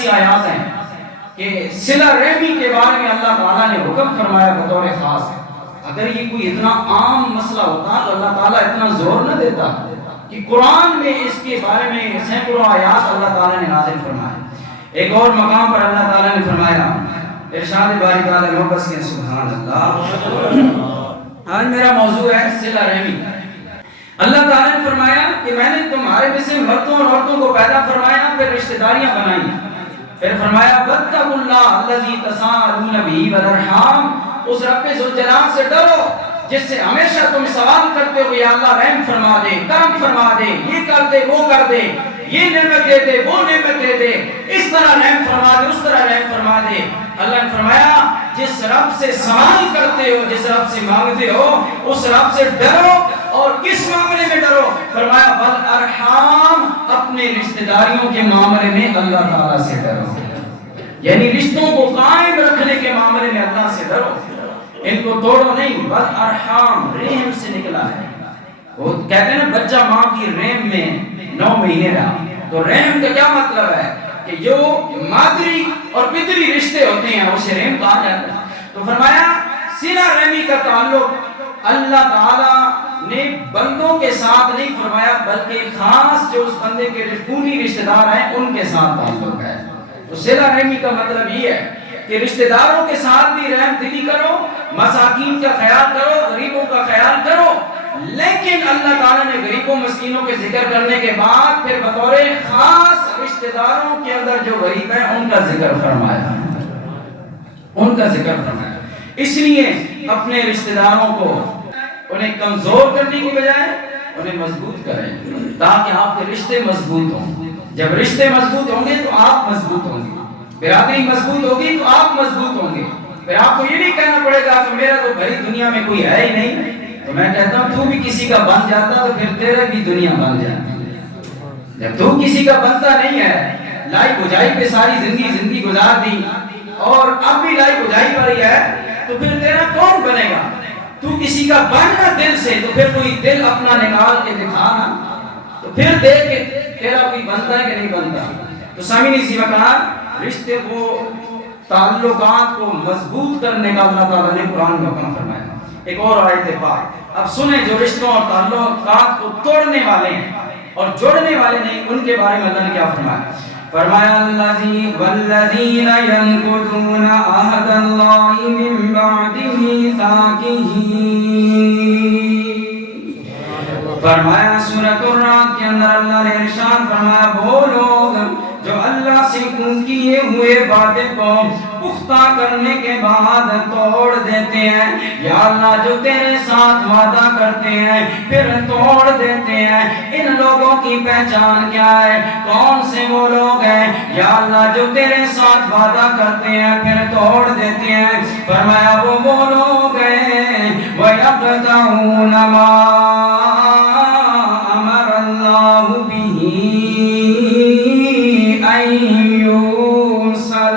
ایسی آیات ہیں کہ صلہ رحمی کے بارے میں اللہ تعالیٰ نے حکم فرمایا بطور خاص ہے. اگر یہ کوئی اتنا عام مسئلہ ہوتا تو اللہ تعالیٰ اتنا زور نہ دیتا کہ قرآن میں اس کے بارے میں سینکڑوں آیات اللہ تعالیٰ نے نازل فرمائے. ایک اور مقام پر اللہ تعالیٰ نے فرمایا, ارشاد باری تعالیٰ محبت کے سبحان اللہ. آج میرا موضوع ہے صلہ رحمی. اللہ تعالیٰ نے فرمایا کہ میں نے تمہارے میں سے مردوں اور عورتوں کو پیدا فرمایا, پھر رشتہ داریاں بنائی. پھر فرمایا واتقوا اللہ الذی تساءلون بہ والارحام, اس رب ذوالجلال سے ڈرو جس سے ہمیشہ تم سوال کرتے ہو یا اللہ رحم فرما دے, کرم فرما دے, یہ کر دے, وہ کر دے, یہ نعمت دے دے, وہ نعمت دے دے, اس طرح رحم فرما دے, اس طرح رحم فرما دے. اللہ نے فرمایا جس رب سے سوال کرتے ہو, جس رب سے مانگتے ہو, اس رب سے ڈرو. اور کس معاملے میں ڈرو؟ فرمایا والارحام, اپنے رشتہ داریوں کے معاملے میں اللہ تعالیٰ سے ڈرو. یعنی رشتوں کو قائم رکھنے کے معاملے میں اللہ سے ڈرو, ان کو توڑو نہیں. والارحام رحم سے نکلا ہے. وہ کہتے ہیں نا بچہ ماں کی رحم میں 9 مہینے رہا, تو رحم کا کیا مطلب ہے کہ جو مادری اور پتری رشتے ہوتے ہیں اسے رحم کہا جاتا ہے. تو فرمایا صلہ رحمی کا تعلق اللہ تعالیٰ نے بندوں کے ساتھ نہیں فرمایا, بلکہ خاص جو اس بندے کے خونی رشتہ دار ہیں ان کے ساتھ تعلق ہے. تو صلہ رحمی کا مطلب یہ ہے کہ رشتہ داروں کے ساتھ بھی رحم دلی کرو, مساکین کا خیال کرو, غریبوں کا خیال کرو. لیکن اللہ تعالیٰ نے غریبوں مسکینوں کے ذکر کرنے کے بعد پھر بطور خاص رشتہ داروں کے اندر جو غریب ہیں ان کا ذکر فرمایا, ان کا ذکر فرمایا. اس لیے اپنے رشتہ داروں کو انہیں کمزور کرنے کی بجائے انہیں مضبوط کریں تاکہ آپ کے رشتے مضبوط ہوں. جب رشتے مضبوط ہوں گے تو آپ مضبوط ہوں گے, برادری مضبوط ہوگی تو آپ مضبوط ہوں گے. پھر آپ کو یہ نہیں کہنا پڑے گا کہ میرا تو بھری دنیا میں کوئی ہے ہی نہیں, تو میں کہتا ہوں تو بھی کسی کا بن جاتا تو پھر تیرے بھی دنیا بن جاتی. جب تو کسی کا بنتا نہیں ہے, لائی بجائی پہ ساری زندگی گزار دی اور اب بھی لائی بجائی پر ہی ہے, تو پھر تیرا کون بنے گا؟ تو کسی کا بننا دل سے, تو پھر کوئی دل اپنا نکال کے دکھانا, تو پھر دیکھ کہ تیرا کوئی بنتا ہے کہ نہیں بنتا. تو سامعین اسی وقت رشتے کو, تعلقات کو مضبوط کرنے کا اللہ تعالیٰ نے قرآن میں حکم فرمایا. ایک اور آیت پاک اب سنیں جو رشتوں اور تعلقات کو توڑنے والے ہیں اور جوڑنے والے نہیں, ان کے بارے میں اللہ نے کیا فرمایا. فرمایا والذین ینقضون عہد اللہ من بعد میثاقہ. فرمایا سورۃ الرعد کے اندر اللہ نے ارشاد فرمایا وہ لوگ جو اللہ سے کیے ہوئے وعدے کو پختہ کرنے کے بعد توڑ دیتے ہیں, یا اللہ جو تیرے ساتھ وعدہ کرتے ہیں پھر توڑ دیتے ہیں, ان لوگوں کی پہچان کیا ہے؟ کون سے وہ لوگ ہیں یا اللہ جو تیرے ساتھ وعدہ کرتے ہیں پھر توڑ دیتے ہیں؟ فرمایا وہ لوگ ہیں وَيَقْطَعُونَ مَا أَمَرَ اللَّهُ بِهِ أَن يُوصَلَ.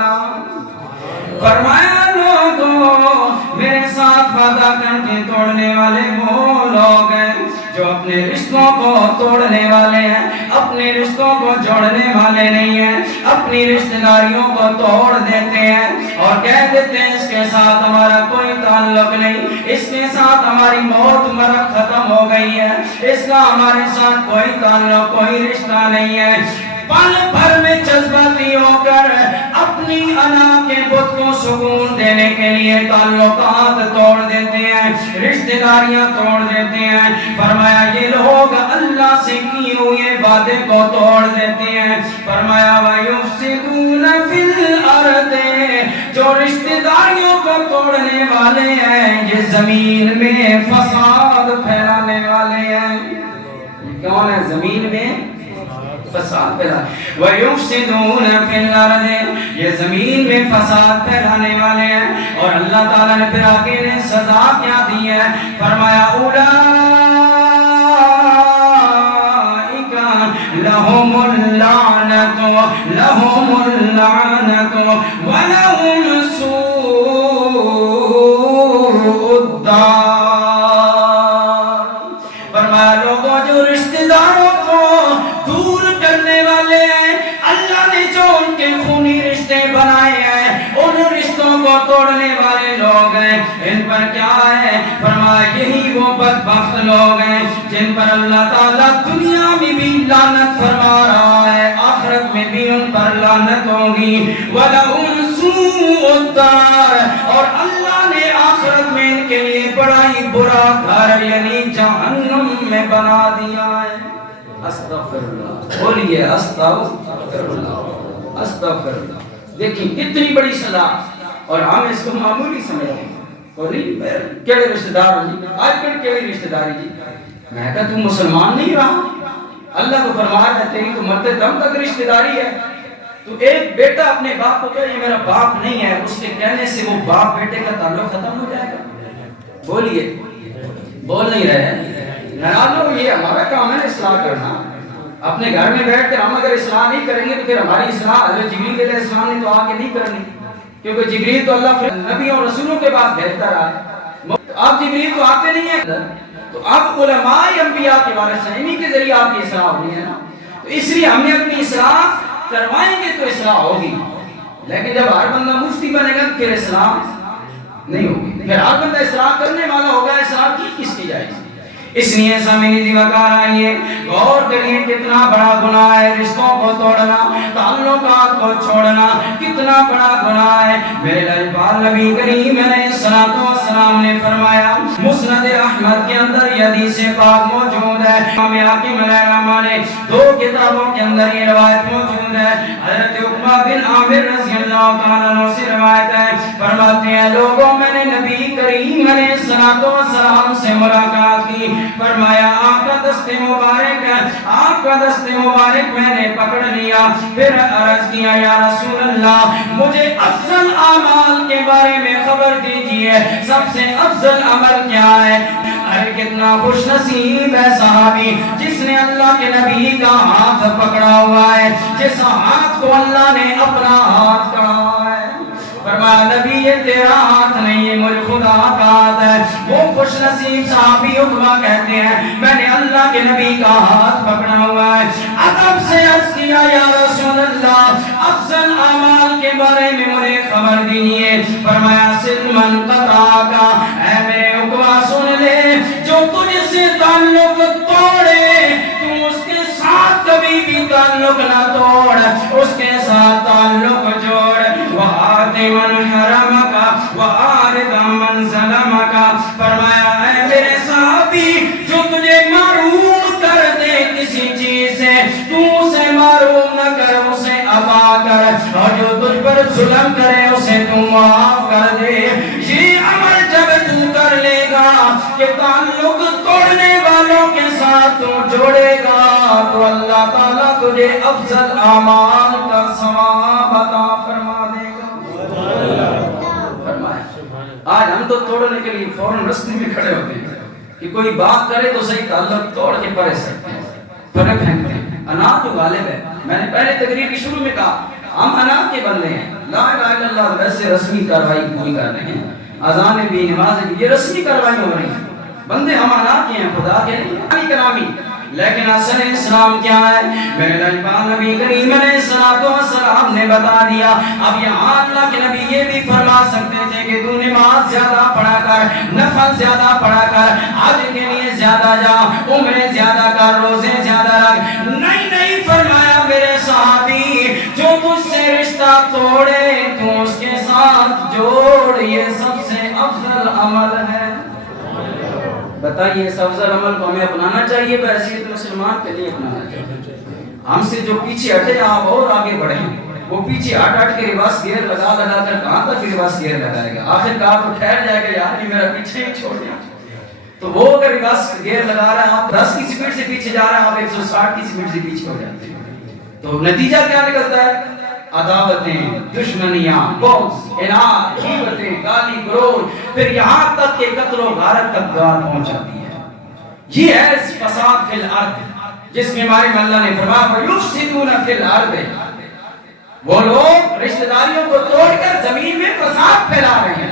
فرمایا لوگوں میرے ساتھ وعدہ کر کے توڑنے والے وہ لوگ ہیں جو اپنے رشتوں کو توڑنے والے ہیں, اپنے رشتوں کو جوڑنے والے نہیں ہیں, اپنی رشتہ داریوں کو توڑ دیتے ہیں اور کہہ دیتے ہیں اس کے ساتھ ہمارا کوئی تعلق نہیں, اس کے ساتھ ہماری موت مرگ ختم ہو گئی ہے, اس کا ہمارے ساتھ کوئی تعلق کوئی رشتہ نہیں ہے. پل بھر میں جذباتی ہو کر اپنی انا کے بت کو سکون دینے کے لیے تعلقات توڑ دیتے ہیں, رشتہ داریاں توڑ دیتے ہیں. فرمایا یہ لوگ اللہ سے کیے ہوئے وعدے کو توڑ دیتے ہیں. فرمایا وَيُفْسِدُونَ فِي الْأَرْضِ, جو رشتہ داریوں کو توڑنے والے ہیں یہ زمین میں فساد پھیلانے والے ہیں. کون ہے زمین میں فساد پھیلا؟ وَيُفْسِدُونَ فِي الْأَرْضِ, یہ زمین میں فساد پھیلانے والے ہیں. اور اللہ تعالیٰ نے پھر آگے نے سزا کیا دی ہے؟ فرمایا لَهُمُ اللَّعْنَةُ وَلَهُمْ سُوءُ الدَّارِ. فرمایا لوگوں جو رشتہ داروں کو دور کرنے والے ہیں, اللہ نے جو ان کے خونی پر کیا ہے؟ فرمایا یہی وہ بدبخت لوگ ہیں جن پر اللہ تعالیٰ دنیا میں بھی لعنت فرما رہا ہے، آخرت میں بھی ان پر لعنت ہوگی۔ وَلَهُمْ سُوءُ الدَّارِ، اور اللہ نے آخرت میں ان کے لیے بڑا ہی برا گھر یعنی جہنم میں بنا دیا ہے۔ استغفر اللہ، بولیے استغفر اللہ، استغفر اللہ۔ دیکھیں کتنی بڑی سزا، اور ہم اس کو معمولی سمجھتے ہیں۔ بولی کیڑے رشتہ دار جی، آج کل کیڑی رشتہ داری جی؟ میں کہا تم مسلمان نہیں رہا، اللہ کو فرمایا ہے تیری تو مرتے دم تک رشتہ داری ہے۔ تو ایک بیٹا اپنے باپ کو کہے یہ میرا باپ نہیں ہے، اس کے کہنے سے وہ باپ بیٹے کا تعلق ختم ہو جائے گا؟ بولیے، بول نہیں رہے نرالو، یہ ہمارا کام ہے اصلاح کرنا۔ اپنے گھر میں بیٹھ کر ہم اگر اصلاح نہیں کریں گے تو پھر ہماری اصلاح حضرت جبریل علیہ السلام نے تو آ کے نہیں کرنی، کیونکہ جبریل تو اللہ نبیوں اور رسولوں کے پاس بھیجتا رہا ہے، اب جبریل تو آتے نہیں ہیں، تو اب علماء انبیاء کے وارث ہیں، انہی کے ذریعے آپ کی اصلاح ہونی ہے نا۔ تو اس لیے ہم نے اپنی اصلاح کروائیں گے تو اصلاح ہوگی، لیکن جب ہر بندہ مفتی بنے گا پھر اصلاح نہیں ہوگی، پھر ہر بندہ اصلاح کرنے والا ہوگا، اصلاح کی کس کی جائے گی؟ اس لیے سامعین دی وقار آئیے غور کریے کتنا بڑا گناہ ہے رشتوں کو توڑنا، تعلقات کو چھوڑنا، کتنا بڑا گناہ ہے۔ میرے لجپال نبی کریم علیہ السلام نے فرمایا، مسند احمد کے اندر یہ حدیث پاک موجود ہے، امام حاکم علیہ الرحمہ نے 2 کتابوں کے اندر یہ روایت موجود ہے۔ حضرت عقبہ بن عامر رضی اللہ تعالیٰ عنہ سے روایت ہے، فرماتے ہیں لوگوں میں نے نبی کریم علیہ السلام سے ملاقات کی، فرمایا آپ کا دست مبارک ہے، آپ کا دست مبارک میں نے پکڑ لیا، پھر عرض کیا یا رسول اللہ مجھے افضل اعمال کے بارے میں خبر دیجئے، سب سے افضل عمل کیا ہے؟ ارے کتنا خوش نصیب ہے صحابی جس نے اللہ کے نبی کا ہاتھ پکڑا ہوا ہے، جس ہاتھ کو اللہ نے اپنا ہاتھ کہا ہے۔ فرمایا نبی یہ تیرا ہاتھ نہیں ہے، مجھ خدا کا ہاتھ ہے۔ وہ خوش نصیب صحابی عقبہ کہتے ہیں میں نے اللہ کے نبی کا ہاتھ پکڑا ہوا ہے، ادب سے عرض کیا یا رسول اللہ افضل اعمال کے بارے میں مجھے خبر دیجیے۔ فرمایا سل من قطعک، اے میرے عقبہ سن لے جو تجھ سے تعلق توڑے تم اس کے ساتھ کبھی بھی تعلق نہ توڑ، اس کے ساتھ تعلق جوڑ۔ وَآتِ مَنْ حَرَمَكَ وَآرِدَ مَنْ ظَلَمَكَ، فرمایا اے میرے صحابی جو تجھے محروم کر دے کسی چیز سے تو اسے محروم نہ کر، اسے عطا کر، اور جو تجھ پر ظلم کرے اسے تو معاف کر دے۔ یہ عمل جب تو کر لے گا کہ تعلق توڑنے والوں کے ساتھ تو جوڑے گا تو اللہ تعالیٰ تجھے افضل اعمال کا ثواب عطا فرما دے گا۔ آج ہم تو توڑنے کے لیے فوراً رستے میں کھڑے ہوتے ہیں کہ کوئی بات کرے تو صحیح تعلق توڑ کے پرے سکتے ہیں، پرے پھینکتے ہیں۔ انا تو غالب ہے، میں نے پہلے تقریر کی شروع میں کہا ہم انا کے بندے ہیں، لا الہ الا اللہ ویسے رسمی کاروائی کوئی کر رہے ہیں، اذان بھی نماز بھی یہ رسمی کاروائی ہو رہی ہیں، بندے ہم انا کے ہیں، خدا کے نہیں کرامی۔ لیکن اصل اسلام کیا ہے؟ میرے لجپال نبی کریم علیہ السلام نے بتا دیا۔ اب یہاں اللہ کے نبی یہ بھی فرما سکتے تھے کہ تو نماز زیادہ پڑھا کر، نفل زیادہ پڑھا کر، حج کے لیے زیادہ جا، عمرے زیادہ کر، روزے زیادہ رکھ، نہیں فرمایا میرے صحابی جو تجھ سے رشتہ توڑے تو اس کے ساتھ جوڑ، یہ سب سے افضل عمل ہے۔ بتائیے اس افضل عمل کو ہمیں اپنانا چاہیے، بحیثیت مسلمان کے لیے اپنانا چاہیے۔ ہم سے جو پیچھے ہٹے آپ اور آگے بڑھیں، وہ پیچھے ہٹ کے ریورس گیئر لگا کر کہاں تک ریورس گیئر لگائے گا؟ آخر کار تو ٹھہر جائے گا یار یہ میرا پیچھے ہی چھوڑ دیا۔ تو وہ اگر ریورس گیئر لگا رہا ہے، آپ 10 کی سپیڈ سے پیچھے جا رہے ہیں، آپ 160 کی سپیڈ سے پیچھے ہو جاتے ہیں، تو نتیجہ کیا نکلتا ہے؟ عداوتیں، دشمنیاں، بغض، اناد، غیبتیں، گالی گلوچ، پھر یہاں تک کہ قتل و غارت تک دار پہنچ جاتی ہے۔ یہ ہے فساد فی الارض، جس کے بارے میں اللہ نے فرمایا وَيُفْسِدُونَ فِي الْأَرْضِ، وہ لوگ رشتہ داریوں کو توڑ کر زمین میں فساد پھیلا رہے ہیں۔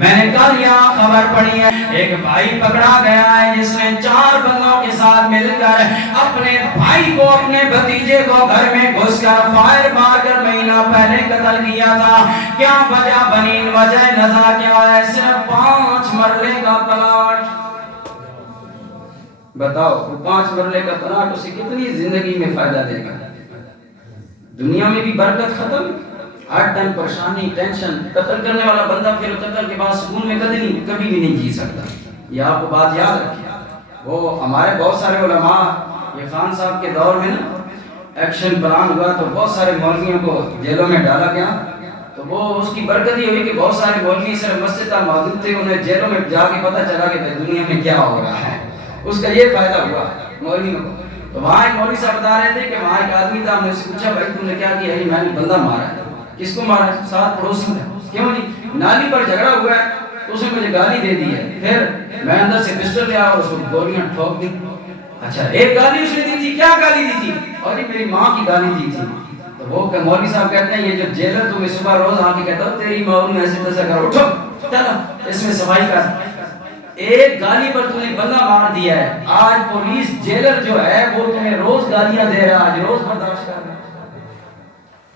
میں نے کل یہاں خبر پڑھی ہے ایک بھائی پکڑا گیا ہے جس نے 4 بندوں کے ساتھ مل کر اپنے بھائی کو، اپنے بھتیجے کو گھر میں گھس کر فائر مار کر مہینہ مرتبہ پہلے قتل کیا تھا. کیا وجہ بنی وجہ نزا کیا ہے؟ صرف 5 مرلے کا پلاٹ. بتاؤ 5 مرلے کا پلاٹ اسے کتنی زندگی میں فائدہ دے گا؟ دنیا میں بھی برکت ختم، ہر ٹائم پریشانی ٹینشن. قتل کرنے والا بندہ پھر قتل کے بعد سکون میں کبھی بھی نہیں جی سکتا. یہ آپ کو بات یاد رکھیں. وہ ہمارے بہت سارے علماء، یہ خان صاحب کے دور میں نا ایکشن پلان ہوا تو بہت سارے مولویوں کو جیلوں میں ڈالا گیا. تو وہ اس کی برکت یہ ہوئی کہ بہت سارے مولوی صرف مسجد تک موجود تھے، انہیں جیلوں میں جا کے پتہ چلا کہ دنیا میں کیا ہو رہا ہے. اس کا یہ فائدہ ہوا مولویوں کو. تو وہاں ایک مولوی صاحب بتا رہے تھے کہ وہاں ایک آدمی تھا، ہم نے اس سے پوچھا بھائی تم نے کیا کیا؟ میں نے بندہ مارا ہے. کس کو مارا ہے؟ 7 پڑوسی نے. کیوں جی؟ نالی پر جھگڑا ہوا ہے تو اس نے مجھے گالی دے دی ہے. پھر میں اندر سے پسٹل لیا اور اس کو گولیاں ٹھوک دی. اچھا ایک گالی اس نے دی تھی، کیا گالی دی تھی؟ اور یہ میری ماں کی گالی دی تھی. تو وہ مولوی صاحب کہتے ہیں یہ جو جیلر تمہیں صبح روز آ کے کہتا ہو تیری ماں نے ایسے تیسا کر، اٹھو چل اس میں صفائی کر. ایک گالی پر تم نے بندہ مار دیا ہے. آج پولیس جیلر جو ہے وہ تمہیں روز گالیاں دے رہا ہے، روز برداشت کر رہا ہے.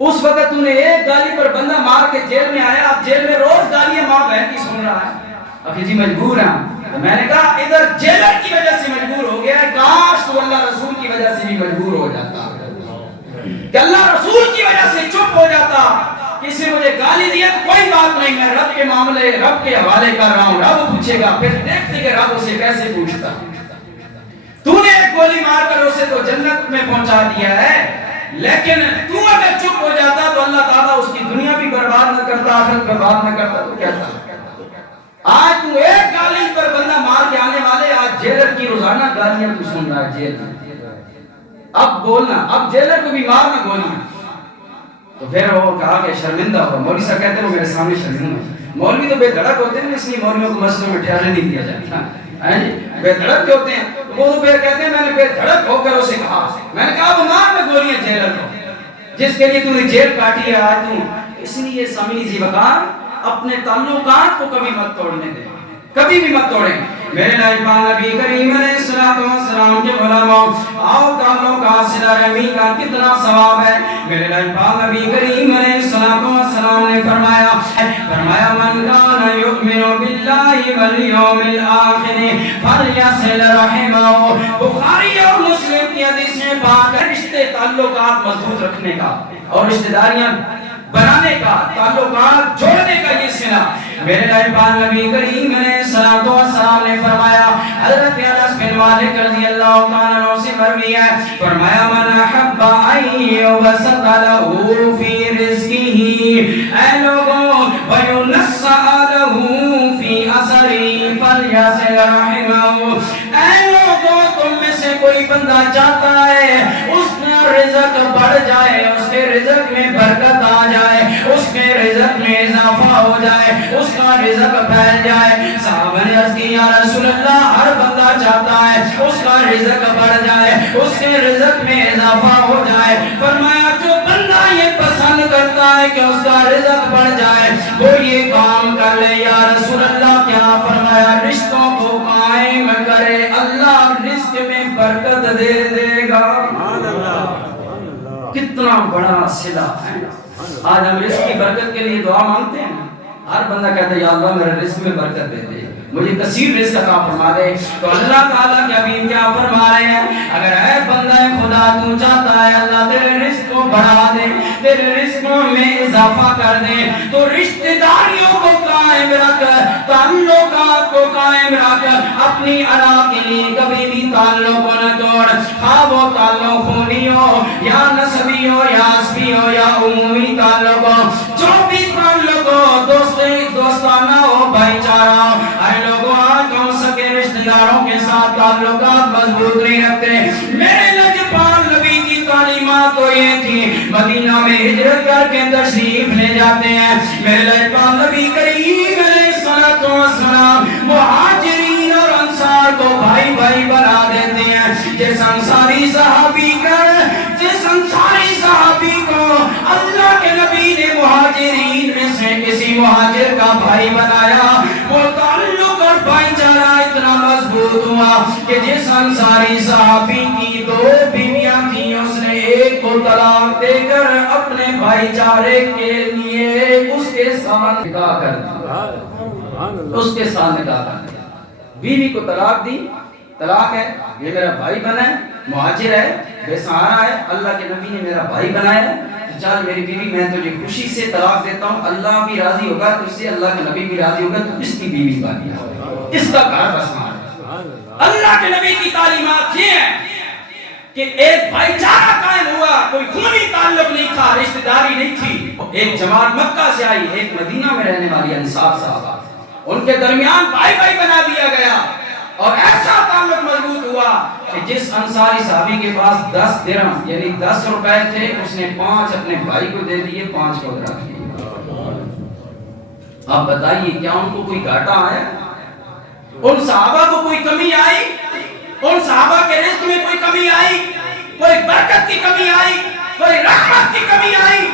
اس وقت تم نے ایک گالی پر بندہ مار کے جیل میں آیا، اب جیل میں روز گالیاں ماں بہن کی سن رہا ہے. ابھی جی مجبور ہیں. میں نے کہا ادھر جیلر کی وجہ سے مجبور ہو گیا ہے، کاش تو اللہ رسول کی وجہ سے بھی مجبور ہو جاتا کہ اللہ رسول کی وجہ سے چپ ہو جاتا. کسی نے مجھے گالی دیا تو کوئی بات نہیں، میں رب کے معاملے رب کے حوالے کر رہا ہوں، رب پوچھے گا. پھر دیکھتے کہ رب اسے کیسے پوچھتا. تو نے ایک گولی مار کر اسے تو جنت میں پہنچا دیا ہے، لیکن تو اگر چپ ہو جاتا تو اللہ تعالیٰ اس کی دنیا بھی برباد نہ کرتا، آخرت برباد نہ کرتا. تو کیا تھا؟ آج تو ایک گالی پر بندہ مار کے آنے والے، آج جیلر کی روزانہ گالیاں تو سن رہا ہے جیل میں. اب بولنا، اب جیلر کو بھی مارنا گولیاں. تو پھر وہ کہا کہ شرمندہ ہو. مولوی صاحب کہتے ہیں وہ میرے سامنے شرمندہ ہے. مولوی تو بے دھڑک ہوتے ہیں، اس لیے مولویوں کو مسجدوں میں ٹھہرنے نہیں دیا جاتا. بے دھڑک جو ہوتے ہیں وہ تو پھر کہتے ہیں میں نے بے دھڑک ہو کر اسے کہا. میں نے کہا وہ مار میں گولیاں جیلر کو جس کے لیے تو نے جیل کاٹی ہے آج تو. اس لیے سامعین ذی وقار اپنے تعلقات کو کبھی مت توڑنے دیں، کبھی بھی مت توڑیں. میرے نبی کریم علیہ السلام کے علماء آؤ تعلقات صلہ رحمی کا کتنا ثواب ہے. میرے نبی کریم علیہ السلام نے فرمایا من کان یؤمن باللہ والیوم الآخر فلیصل رحمہ. بخاری اور مسلم کی حدیث میں پاک ہے رشتے تعلقات مضبوط رکھنے کا اور رشتہ داریاں بنانے کا، تعلقات جوڑنے کا یہ صلہ. میرے نبی کریم علیہ السلام نے فرمایا، حضرت انس بن مالک رضی اللہ تعالیٰ عنہ سے مروی ہے، فرمایا من احب ان یبسط له فی رزقہ، اے لوگوں وینسع له فی اثرہ فلیصل رحمہ. اے لوگوں تم میں سے کوئی بندہ چاہتا ہے اس کا رزق بڑھ جائے، اس کے رزق میں برکت آ جائے، اس کے رزق میں اضافہ ہو جائے، اس کا رزق پھیل جائے. صحابہ نے عرض کی یا رسول اللہ ہر بندہ چاہتا ہے اس کا رزق بڑھ جائے، اس کے رزق میں اضافہ ہو جائے. فرمایا جو بندہ یہ پسند کرتا ہے کہ اس کا رزق بڑھ جائے وہ یہ کام کر لے. یا رسول اللہ کیا فرمایا؟ رشتوں کو قائم کرے، اللہ رزق میں برکت دے دے گا. کتنا بڑا صلہ ہے. آج ہم رزق کی برکت کے لیے دعا مانگتے ہیں. ہر بندہ کہتا ہے یا اللہ میرے رزق میں برکت دے دے، مجھے کثیر رزق عطا فرما دے. تو اللہ تعالیٰ کے حبیب کیا فرما رہے ہیں؟ اگر اے بندہ خدا تو چاہتا ہے اللہ تیرے رزق کو بڑھا دے، تیرے رزقوں میں اضافہ کر دے، تو رشتہ داریوں کو قائم رکھ، تعلقات کو قائم رکھ. اپنی ادا کے لیے کبھی بھی تعلق نہ توڑ، خواہ وہ تعلق خونی ہو یا نسبی ہو یا عصبی ہو یا عمومی تعلق ہو. جو بھی تعلق ہو دوستانہ ہو، بھائی چارہ. اے لوگوں آج ہم سکے رشتہ داروں کے ساتھ تعلقات مضبوط نہیں رکھتے. میرے نجپال نبی کی تعلیمات تو یہ تھی، مدینہ میں ہجرت کر کے تشریف لے جاتے ہیں. میرے نجپال نبی کریم علیہ السلام مہاجرین اور انصار کو بھائی بھائی بنا دیتے ہیں. جس انصاری صحابی کو اللہ کے نبی نے مہاجرین میں سے کسی مہاجر کا بھائی بنایا، وہ تعلق اور بھائی چارہ اتنا مضبوط ہوا کہ جس انصاری صحابی کی 2 بیویاں تھیں اس نے ایک کو طلاق دے کر اپنے بھائی چارے کے لیے اس کے ساتھ نکاح کر دیا، اس کے ساتھ نکاح کر دیا، بیوی کو طلاق دی، طلاق ہے، یہ میرا بھائی بنا ہے، مہاجر ہے، بے سہارا ہے، اللہ کے نبی نے میرا بھائی بنایا ہے، چل میری بیوی میں تجھے خوشی سے طلاق دیتا ہوں، اللہ بھی راضی ہوگا تجھ سے، اللہ کے نبی بھی راضی ہوگا، تو اس کی بیوی بن گیا، اس کا گھر بسا۔ اللہ کے نبی کی تعلیمات یہ ہیں کہ ایک بھائی چارہ قائم ہوا، کوئی خونی تعلق نہیں تھا، رشتہ داری نہیں تھی، ایک جماعت مکہ سے آئی، ایک مدینہ میں رہنے والی انصار صحابہ، ان کے درمیان بھائی بھائی بنا دیا گیا، اور ایسا تعلق مضبوط ہوا کہ جس انصاری صحابی کے پاس 10 درہم یعنی 10 روپے تھے، اس نے 5 اپنے بھائی کو دے دیے، 5 کو رکھ لیے۔ آپ بتائیے کیا ان کو کوئی گھاٹا آیا؟ ان صحابہ کو کوئی کمی آئی؟ ان صحابہ کے رزق میں کوئی کمی آئی؟ کوئی برکت کی کمی آئی؟ کوئی رحمت کی کمی آئی؟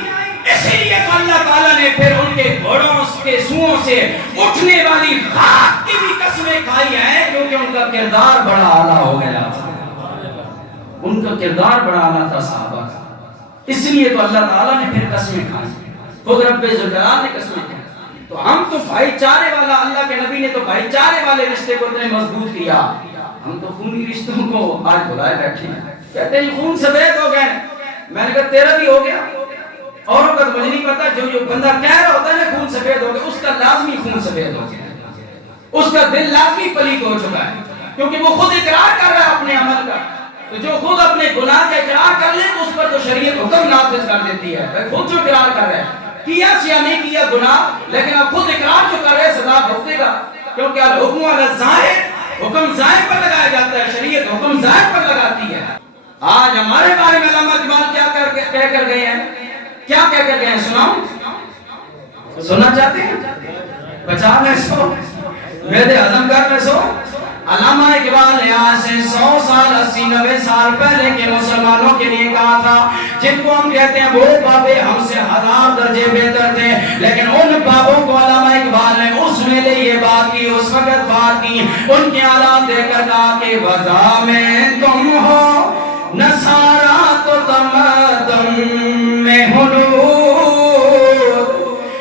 اسی لیے تو اللہ تعالیٰ نے پھر ان کے گھوڑوں کے سوؤں سے اٹھنے والی خاک کی بھی قسمیں کھائی ہیں، کیونکہ ان کا کردار بڑا اعلیٰ ہو گیا تھا، ان کا کردار بڑا اعلیٰ تھا صحابہ کا، اس لیے تو اللہ تعالیٰ نے پھر قسمیں کھائی، خود رب ذوالجلال نے قسمیں کھائی۔ تو ہم تو بھائی چارے والا، اللہ کے نبی نے تو بھائی چارے والے رشتے کو اتنے مضبوط کیا، ہم تو خونی رشتوں کو آج بلائے بیٹھے ہیں، کہتے ہیں خون سفید ہو گئے، میں نے کہا تیرا بھی ہو گیا، اوروں کا تو مجھے نہیں پتا، جو بندہ کہہ رہا ہوتا ہے نا خون سفید ہو گیا، اس کا لازمی خون سفید ہو گیا، اس کا دل لازمی پلید ہو چکا ہے، کیونکہ وہ خود اقرار کر رہا ہے اپنے عمل کا، تو جو خود اپنے گناہ کا اقرار کر لے تو اس پر تو شریعت حکم نافذ کر دیتی ہے، خود جو اقرار کر رہا ہے، کیا سیا نہیں کیا گناہ، لیکن اب خود اقرار جو کر رہے سزا بھگتے گا، کیونکہ الحکم علی الظاہر، حکم ظاہر پر لگایا جاتا ہے، شریعت حکم ظاہر پر لگاتی ہے۔ آج ہمارے بارے میں علامہ اقبال کیا کہہ کر گئے ہیں، کیا کہہ کر گئے ہیں، سناؤں؟ سننا چاہتے ہیں؟ 50 میں سو، میرے ہضم کر میں سو۔ علامہ اقبال یہاں سے 100 سال 80 90 سال پہلے کے مسلمانوں کے لیے کہا تھا، جن کو ہم کہتے ہیں وہ بابے ہم سے 1000 درجے بہتر تھے، لیکن ان بابوں کو علامہ اقبال نے اس میں لے یہ بات کی، اس وقت بات کی، ان کے حالات دیکھ کر کہا کہ وضع میں تم ہو نصارا تو تمدن میں حلول،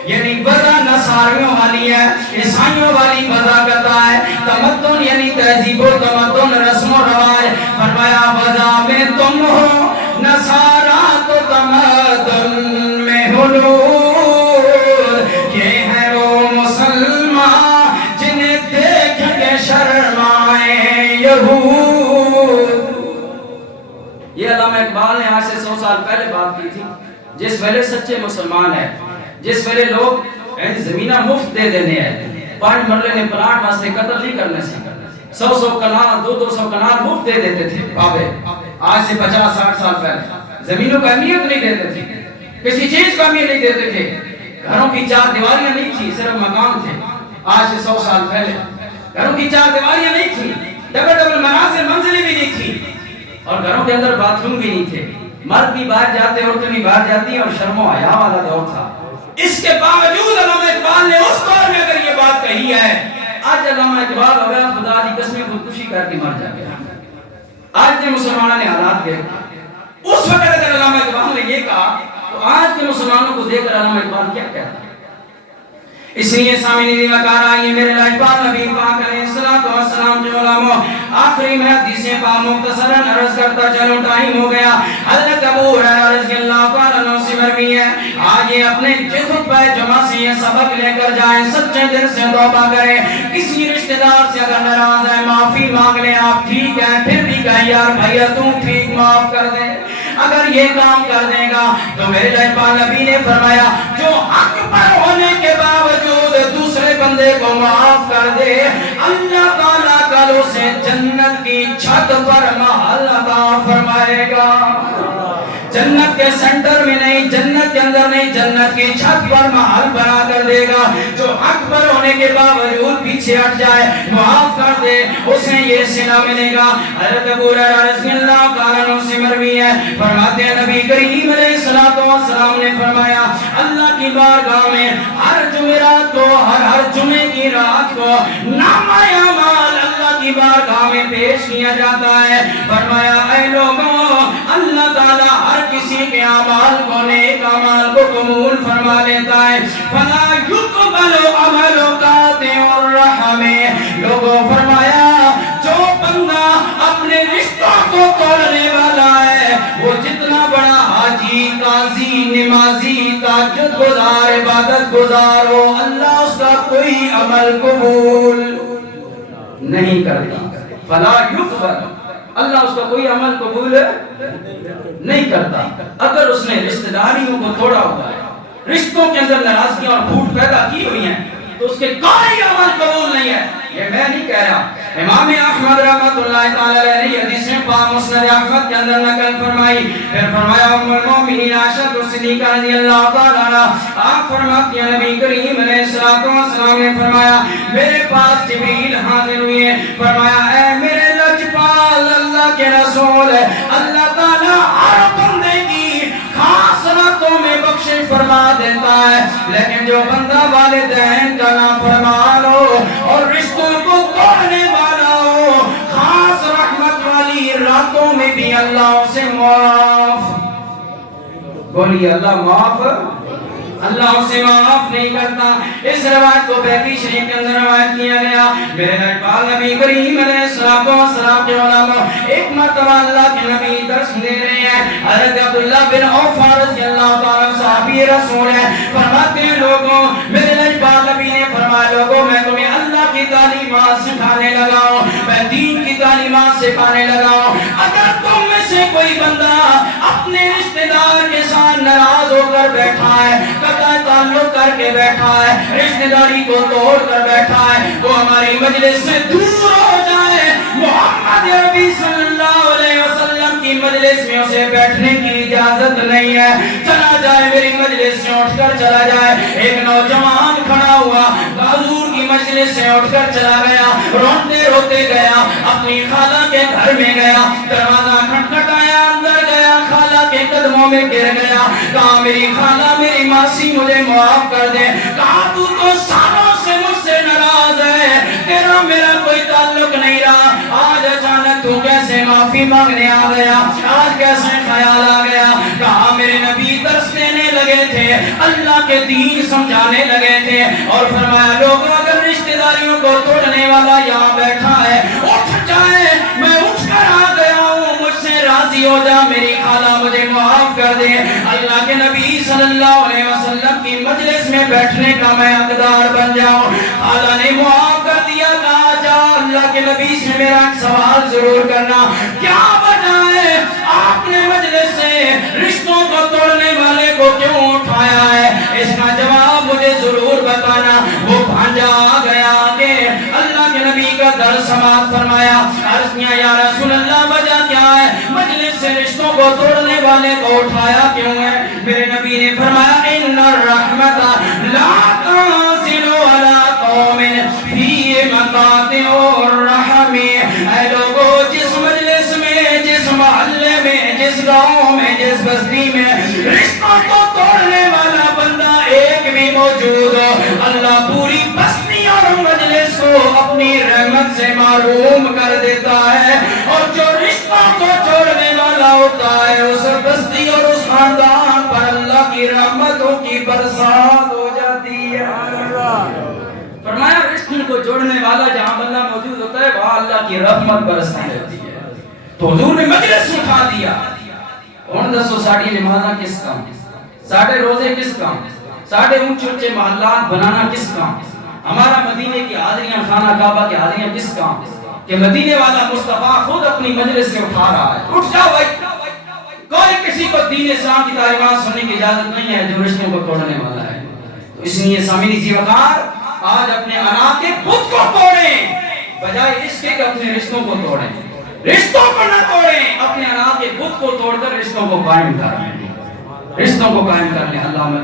یعنی وضع نصاریوں والی ہے، عیسائیوں والی وضع کرتا ہے، تمدن یعنی تہذیب و تمدن، رسم و رواج، فرمایا وضع میں تم ہو نصارا تو تمدن میں حلول، یہ ہے وہ مسلمان جنہیں دیکھ کے شرمائے یہود۔ یہ علامہ اقبال نے آج سے 100 سال پہلے بات کی تھی، جس ویلے سچے مسلمان ہیں، جس ویلے لوگ زمینہ مفت دے دینے ہیں، 5 مرلے نے پلاٹ واسطے قتل نہیں کرنے سے، 100 کنال 200 کنال مفت دے دیتے تھے بابے، آج سے 50-60 سال پہلے زمینوں کو اہمیت نہیں دیتے تھے، کسی چیز کو اہمیت نہیں دیتے تھے، گھروں کی 4 دیواریاں نہیں تھی، صرف مکان تھے، آج سے 100 سال پہلے گھروں کی 4 دیواریاں نہیں تھی، ڈبل منازل منزلیں بھی نہیں تھی، اور گھروں کے اندر باتھ روم بھی نہیں تھے، مرد بھی باہر جاتے، عورتیں بھی باہر جاتی، اور شرم و حیا والا دور تھا۔ اس کے باوجود علامہ اقبال نے اس دور میں اگر یہ بات کہی ہے، آج علامہ اقبال ہو گیا خدا کی قسمیں خودکشی کر کے مر جائے گا۔ آج کے مسلمانوں نے حالات دیکھا، اس وقت اگر علامہ اقبال نے یہ کہا تو آج کے مسلمانوں کو دیکھ کر علامہ اقبال کیا کہتا ہے؟ اس لیے سامعین وقار آئیے میرے لاجپال نبی پاک علیہ السلام جو علماء آخری میں حدیثیں پاک مختصراً عرض کرتا چلوں، ٹائم ہو گیا۔ حضرت ابو ہریرہ رضی اللہ تعالیٰ عنہ سے مروی ہے، آج یہ اپنے خطبہ جمعہ سے یہ سبق لے کر جائیں، سچے دل سے توبہ کریں، کسی رشتہ دار سے اگر ناراض ہے معافی مانگ لیں، آپ ٹھیک ہیں، پھر بھی کہیں یار بھیا تو ٹھیک، معاف کر دے، اگر یہ کام کر دے گا تو میرے لاجپال نبی نے فرمایا جو حق پر ہونے کے باوجود دوسرے بندے کو معاف کر دے، اللہ تعالیٰ کل اسے جنت کی چھت پر محل عطا فرمائے گا، جنت کے سینٹر میں نہیں، جنت کے اندر نہیں، جنت کی چھت پر محل بنا کر دے گا۔ جو حق پر ہونے کے باوجود پیچھے ہٹ جائے، معاف کر دے، اسے یہ صلہ ملے گا۔ حضرت ابو ہریرہ رضی اللہ تعالیٰ عنہ سے مروی ہے، فرماتے ہیں نبی کریم علیہ السلام نے فرمایا اللہ کی بارگاہ میں ہر جمعرات کو، ہر جمعے کی رات کو نامہ اعمال اللہ کی کی بارگاہ میں پیش کیا جاتا ہے. فرمایا اے لوگوں اللہ تعالیٰ ہر کسی کے اعمال کو نیک اعمال کو قبول فرما لیتا ہے. فلا یقبل عمل قاطع الرحم. لوگوں فرمایا جو بندہ اپنے رشتوں کو توڑنے والا ہے وہ جتنا بڑا حاجی قاضی نمازی تہجد گزار عبادت گزار ہو اللہ اس کا کوئی عمل قبول نہیں کرتا. فلا یقبل اللہ اس کا کوئی عمل قبول نہیں کرتا. اگر اس نے رشتہ داریوں کو توڑا ہوا ہے رشتوں کے اندر ناراضگیاں اور پھوٹ پیدا کی ہوئی ہیں تو اس کے کوئی عمل قبول نہیں ہے. یہ میں نہیں کہہ رہا امام احمد رحمۃ اللہ تعالی علیہ نے حدیث پاک مسند احمد کے اندر نقل فرمائی. پھر فرمایا ام المؤمنین عائشہ صدیقہ رضی اللہ تعالی عنہا آپ فرماتی ہیں نبی کریم علیہ الصلوۃ والسلام نے فرمایا میرے پاس جبریل حاضر ہوئے. فرمایا اے میرے لجپال اللہ کے رسول اللہ تعالی ہر بندے کی خاص راتوں میں بخشش فرما دیتا ہے لیکن جو بندہ والدین کا نافرمان ہو اور رشتوں کو توڑنے والا ہو خاص رحمت والی راتوں میں بھی اللہ اسے معاف بولیے اللہ معاف اللہ اسے معاف نہیں کرتا. اس روایت کو بہقی شریف کے اندر روایت کیا گیا. میرے نبی نبی کریم علیہ الصلوۃ والسلام کے علماء ایک مرتبہ اللہ کے نبی درس دے رہے ہیں. حضرت عبداللہ بن عوف رضی اللہ تعالیٰ صحابی رسول ہیں. فرماتے ہیں لوگوں میرے نبی نے فرمایا لوگوں میں تمہیں اللہ کی تعلیمات سکھانے لگا ہوں میں دین کی تعلیمات سکھانے لگا ہوں. اگر تم میں سے کوئی بندہ اپنے رشتہ دار کے ساتھ ناراض ہو کر بیٹھا ہے قطع تعلق کر کے بیٹھا ہے رشتہ داری کو توڑ کر بیٹھا ہے وہ ہماری مجلس سے دور ہو جائے. محمد عربی صلی اللہ علیہ وسلم کی مجلس میں اسے بیٹھنے کی اجازت نہیں ہے. چلا جائے میری مجلس سے اٹھ کر چلا جائے. ایک نوجوان کھڑا ہوا حضور کی مجلس سے اٹھ کر چلا گیا روتے روتے گیا اپنی خالہ کے گھر میں گیا. دروازہ کھٹکھٹایا اندر گیا خالہ کے قدموں میں گر گیا. کہا میری خالہ میری ماسی مجھے معاف کر دے. کہا تو سالوں سے مجھ سے ناراض ہے تیرا میرا کوئی تعلق نہیں رہا آج اچانک تو کیسے معافی مانگنے آ گیا آج کیسے خیال آ گیا. کہا میرے نبی درس دینے لگے تھے اللہ کے دین سمجھانے لگے تھے اور فرمایا لوگوں اگر رشتہ داریوں کو توڑنے والا یہاں بیٹھا ہے اٹھ جائے میں اٹھ کر آ گیا ہوں مجھ سے راضی ہو جا میری خالہ مجھے معاف کر دے. اللہ کے نبی صلی اللہ علیہ وسلم کی مجلس میں بیٹھنے کا میں حقدار بن جاؤں. خالہ نے معاف کر دیا. کہا جا اللہ کے نبی سے میرا ایک سوال ضرور کرنا کیا وجہ ہے آپ نے مجلس سے رشتوں کو توڑنے والے کو کیوں اٹھایا ہے اس کا جواب مجھے ضرور بتانا. وہ بھانجا آ گیا کہ اللہ کے نبی کا درس سماعت فرمایا. عرض کیا یا رسول اللہ وجہ کیا ہے مجلس سے رشتوں کو توڑنے والے کو اٹھایا کیوں ہے. میرے نبی نے فرمایا ان الرحمت لا تنزل علی قوم فی مقاطع الرحم. اے لوگو جس مجلس میں جس محلے میں جس گاؤں میں جس بستی میں رشتوں کو توڑنے والا بندہ ایک بھی موجود ہو اللہ پوری بستی اور مجلس کو اپنی رحمت سے محروم کر دیتا ہے. اور جو رشتوں کو توڑنے والا ہوتا ہے اس بستی اور اس خاندان پر اللہ کی رحمتوں کی برسات ہو جاتی ہے. فرمایا رشتوں کو جوڑنے والا جہاں بندہ موجود ہوتا ہے وہاں اللہ کی رحمت برستی ہوتی ہے. تو حضور نے مجلس اٹھا دیا. اور دسو ساڑی نمازاں کس کام ساڑھے روزے کس کام ساڑھے اونچے اونچے محلات بنانا کس کام ہمارا مدینے کی حاضریاں خانہ کعبہ کی حاضریاں کس کام کہ مدینے والا مصطفیٰ خود اپنی مجلس سے اٹھا رہا ہے. اٹھ جاؤ بھائی. کوئی کسی کو دین اسلام کی تعلیمات سننے کی اجازت نہیں ہے جو رشتوں کو توڑنے والا ہے. تو اس لیے سامعین ذی وقار آج اپنے انا کے بت کو توڑیں بجائے اس کے کہ اپنے رشتوں کو توڑیں. رشتوں کو نہ توڑیں اپنے انا کے بت کو توڑ کر رشتوں کو قائم کر لیں. رشتوں کو قائم کر لیں. اللہ